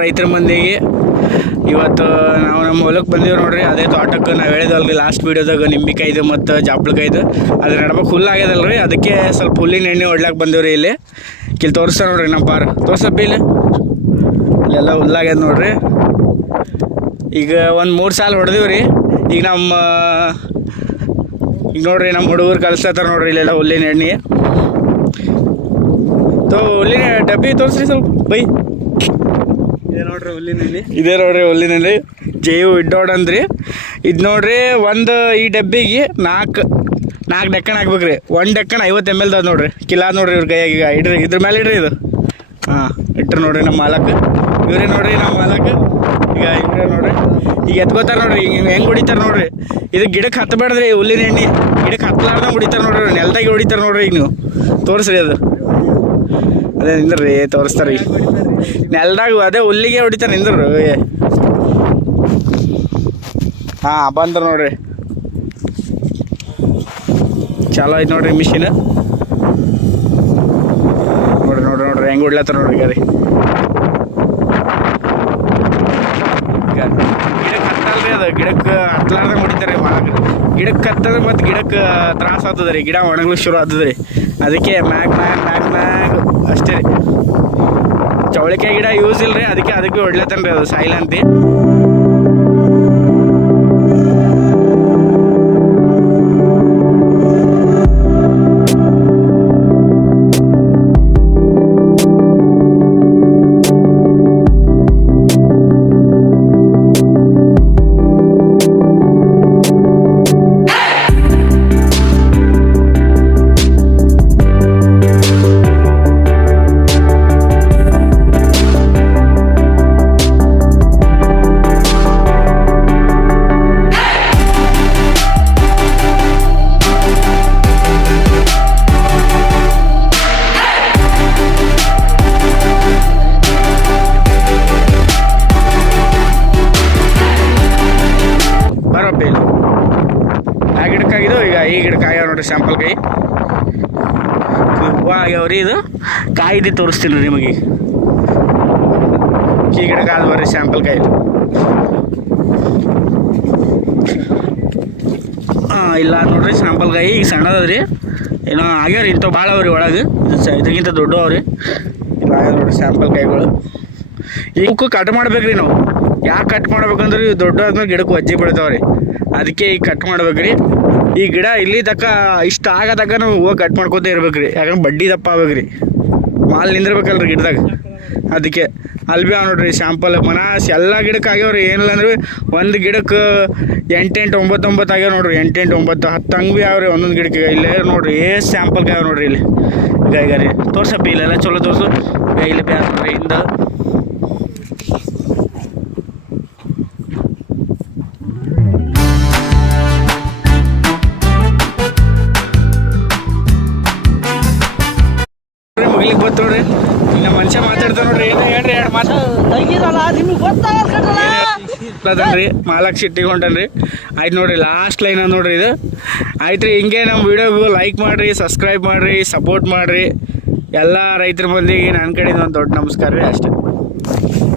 ರೈತರ ಮಂದಿಗೆ ಇವತ್ತು ನಾವು ನಮ್ಮ ಹೊಲಕ್ಕೆ ಬಂದೀವಿ ನೋಡ್ರಿ. ಅದೇ ತೋಟಕ್ಕೆ ನಾವು ಹೇಳಿದ್ವಲ್ರಿ ಲಾಸ್ಟ್ ವೀಡಿಯೋದಾಗ ನಿಂಬಿಕಾಯ್ದು ಮತ್ತು ಜಾಪಳಕಾಯ್ದು ಅದ್ರ ನಡ್ಬೇಕು ಹುಲ್ಲು ಆಗ್ಯದಲ್ರಿ, ಅದಕ್ಕೆ ಸ್ವಲ್ಪ ಹುಲ್ಲಿನ ಎಣ್ಣೆ ಹೊಡ್ಲಾಕೆ ಬಂದೀವ್ರಿ. ಇಲ್ಲಿ ತೋರಿಸ್ತಾ ನೋಡ್ರಿ ನಮ್ಮ ಪಾರು ತೋರ್ಸಪ್ಪ ಇಲ್ಲೆಲ್ಲ ಹುಲ್ಲಾಗ್ಯದ ನೋಡ್ರಿ. ಈಗ ಒಂದು 3 ಸಾಲ ಹೊಡೆದಿವ್ರಿ. ಈಗ ನೋಡ್ರಿ ನಮ್ಮ ಹುಡುಗರು ಕಲಿಸ್ತಾರ ನೋಡ್ರಿ ಇಲ್ಲೆಲ್ಲ ಹುಲ್ಲಿನ ಎಣ್ಣೆ. ಹುಲ್ಲಿನ ಡಬ್ಬಿ ತೋರಿಸ್ರಿ ಸ್ವಲ್ಪ ಬೈ. ಇದೇ ನೋಡ್ರಿ ಹುಲ್ಲಿನ ಎಣ್ಣೆ ಜೈವ ಇಡ್ಡೋಡ್ ಅಂದ್ರಿ. ಇದು ನೋಡ್ರಿ ಈ ಡಬ್ಬಿಗೆ 4 ಡೆಕ್ಕಣ ಹಾಕ್ಬೇಕ್ರಿ. 1 ಡೆಕ್ಕಣ 50 ml ಅದ ನೋಡ್ರಿ. ಕಿಲಾ ನೋಡ್ರಿ ಇವ್ರ ಕೈಯಾಗ. ಈಗ ಇಡ್ರಿ, ಇದ್ರ ಮೇಲೆ ಇಡ್ರಿ ಇದು. ಹಾಂ ಇಟ್ರಿ ನೋಡ್ರಿ ನಮ್ಮ ಮಾಲಕ್ ಇವ್ರಿ ನೋಡ್ರಿ ನಮ್ಮ ಮಾಲಕ್. ಈಗ ಇವ್ರೆ ನೋಡ್ರಿ ಈಗ ಎತ್ಕೋತಾರ ನೋಡ್ರಿ. ಈಗ ಹೆಂಗೆ ಹೊಡಿತಾರೆ ನೋಡ್ರಿ. ಇದು ಗಿಡಕ್ಕೆ ಹತ್ತಬೇಡ್ರಿ ಹುಲ್ಲಿನ ಎಣ್ಣೆ. ಗಿಡಕ್ಕೆ ಹತ್ತಲಾರ್ದಂಗೆ ಹೊಡಿತಾರೆ ನೋಡ್ರಿ. ನೆಲದಾಗಿ ಹೊಡಿತಾರೆ ನೋಡ್ರಿ. ಈಗ ನೀವು ತೋರಿಸ್ರಿ ಅದು. ಅದೇ ನಿಂದ್ರಿ ತೋರಿಸ್ತಾರೆ. ಈಗ ನೆಲದಾಗ ಅದೇ ಹುಲ್ಲಿಗೆ ಹೊಡಿತಾರೆ ನಿಂದ್ರು. ಹಾಂ ಬಂದ್ರು ನೋಡ್ರಿ. ಚಾಲೋ ಐತೆ ನೋಡ್ರಿ ಮಿಷಿನ್. ನೋಡ್ರಿ ಹೆಂಗೆ ಹೊಡ್ಲತ್ತಾರ ನೋಡ್ರಿ. ಈಗ ಗಿಡಕ್ಕೆ ಹತ್ತಲ್ರಿ ಅದು. ಗಿಡಕ್ಕೆ ಹತ್ತಲಾರ್ದಂಗೆ ಹೊಡಿತಾರೆ ಮಾಡಕ್ಕೆ. ಗಿಡಕ್ಕೆ ಹತ್ತದ್ರೆ ಮತ್ತು ಗಿಡಕ್ಕೆ ತ್ರಾಸ ಆಗ್ತದೆ ರೀ. ಗಿಡ ಒಣಗ್ಲಿಕ್ಕೆ ಶುರು ಆಗ್ತದೆ ರೀ. ಅದಕ್ಕೆ ಮ್ಯಾಗ್ ಅಷ್ಟೇ ರೀ. ಚೌಳಿಕಾಯಿ ಗಿಡ ಯೂಸ್ ಇಲ್ಲ ರೀ. ಅದಕ್ಕೆ ಹೊಡ್ಲತ್ತಾನ ರೀ ಅದು ಸಾಯಿಲ್ ಅಂತ. ಆ ಗಿಡಕ್ಕಾಗಿದ್ದು ಈಗ ಈ ಗಿಡಕ್ಕೆ ಆಗ್ಯಾವ ನೋಡ್ರಿ ಸ್ಯಾಂಪಲ್ ಕಾಯಿ. ಹೂವು ಆಗ್ಯಾವ್ರಿ. ಇದು ಕಾಯಿದು ತೋರಿಸ್ತೀನಿ ರೀ ನಿಮಗೆ. ಈ ಗಿಡಕ್ಕೆ ಆದ ಬರ್ರಿ ಸ್ಯಾಂಪಲ್ ಕಾಯಿ. ಇಲ್ಲ ನೋಡ್ರಿ ಸ್ಯಾಂಪಲ್ ಕಾಯಿ ಈಗ ಸಣ್ಣದದ್ರಿ. ಏನೋ ಆಗ್ಯಾವ್ರಿ. ಇಂಥವು ಭಾಳ ಅವ್ರಿ ಒಳಗೆ. ಇದಕ್ಕಿಂತ ದೊಡ್ಡ ಅವ್ರಿ. ಇಲ್ಲ ಆಗ್ಯಾವ ನೋಡ್ರಿ ಸ್ಯಾಂಪಲ್ ಕಾಯಿಗಳು. ಇವಕ್ಕೂ ಕಟ್ ಮಾಡ್ಬೇಕ್ರಿ ನಾವು. ಯಾಕೆ ಕಟ್ ಮಾಡ್ಬೇಕಂದ್ರೆ ಇವು ದೊಡ್ಡ ಆದ್ಮೇಲೆ ಗಿಡಕ್ಕೆ ವಜ್ಜಿ ಬೀಳ್ತಾವ್ರಿ. ಅದಕ್ಕೆ ಈಗ ಕಟ್ ಮಾಡ್ಬೇಕ್ರಿ. ಈ ಗಿಡ ಇಲ್ಲಿ ತಕ್ಕ ಇಷ್ಟ ಆಗತಕ್ಕ ನಾವು ಹೂವು ಕಟ್ ಮಾಡ್ಕೋತ ಇರ್ಬೇಕ್ರಿ. ಯಾಕಂದ್ರೆ ಬಡ್ಡಿ ದಪ್ಪ ಆಗ್ಬೇಕ್ರಿ. ಮಾಲ್ ನಿಂದಿರ್ಬೇಕಲ್ರಿ ಗಿಡದಾಗ. ಅದಕ್ಕೆ ಅಲ್ಲಿ ಭೀ ನೋಡ್ರಿ ಸ್ಯಾಂಪಲ್ ಮನಾಸ್ ಎಲ್ಲ ಗಿಡಕ್ಕೆ ಆಗ್ಯಾವ್ರಿ. ಏನಿಲ್ಲ ಅಂದ್ರೆ ಒಂದು ಗಿಡಕ್ಕೆ 8 9 ಆಗ್ಯಾವ ನೋಡ್ರಿ. 8 9 10 ಹಂಗೆ ಭೀ ಅವ್ರಿ ಒಂದೊಂದು ಗಿಡಕ್ಕೆ. ಇಲ್ಲೇ ನೋಡ್ರಿ ಸ್ಯಾಂಪಲ್ ಆಗ್ಯಾವ ನೋಡ್ರಿ. ಇಲ್ಲಿ ಈಗ ರೀ ತೋರ್ಸಪ್ಪ ಇಲ್ಲೆಲ್ಲ ಚಲೋ ತೋರಿಸು. ಇಲ್ಲಿ ಭೀ ನೋಡ್ರಿ ಹಿಂದೆ. ಮುಗಿಲಿಕ್ಕೆ ಬತ್ತು ನೋಡ್ರಿ. ಇನ್ನು ಮನುಷ್ಯ ಮಾತಾಡ್ತಾರ ನೋಡ್ರಿ. ಏನು ಹೇಳ್ರಿ 2 ಮಾತು ಅದನ್ರಿ. ಮಾಲಕ್ ಸಿಟ್ಟಿಗೆ ಹೊಂಟನ್ರಿ. ಆಯ್ತು ನೋಡ್ರಿ ಲಾಸ್ಟ್ ಲೈನ್ ಅದ ನೋಡ್ರಿ ಇದು. ಆಯ್ತು ರೀ. ಹಿಂಗೆ ನಮ್ಮ ವಿಡಿಯೋಗೂ ಲೈಕ್ ಮಾಡಿರಿ, ಸಬ್ಸ್ಕ್ರೈಬ್ ಮಾಡಿರಿ, ಸಪೋರ್ಟ್ ಮಾಡಿರಿ. ಎಲ್ಲ ರೈತರ ಮಂದಿಗೆ ನನ್ನ ಕಡೆಯಿಂದ ಒಂದು ದೊಡ್ಡ ನಮಸ್ಕಾರ ರೀ. ಅಷ್ಟೇ.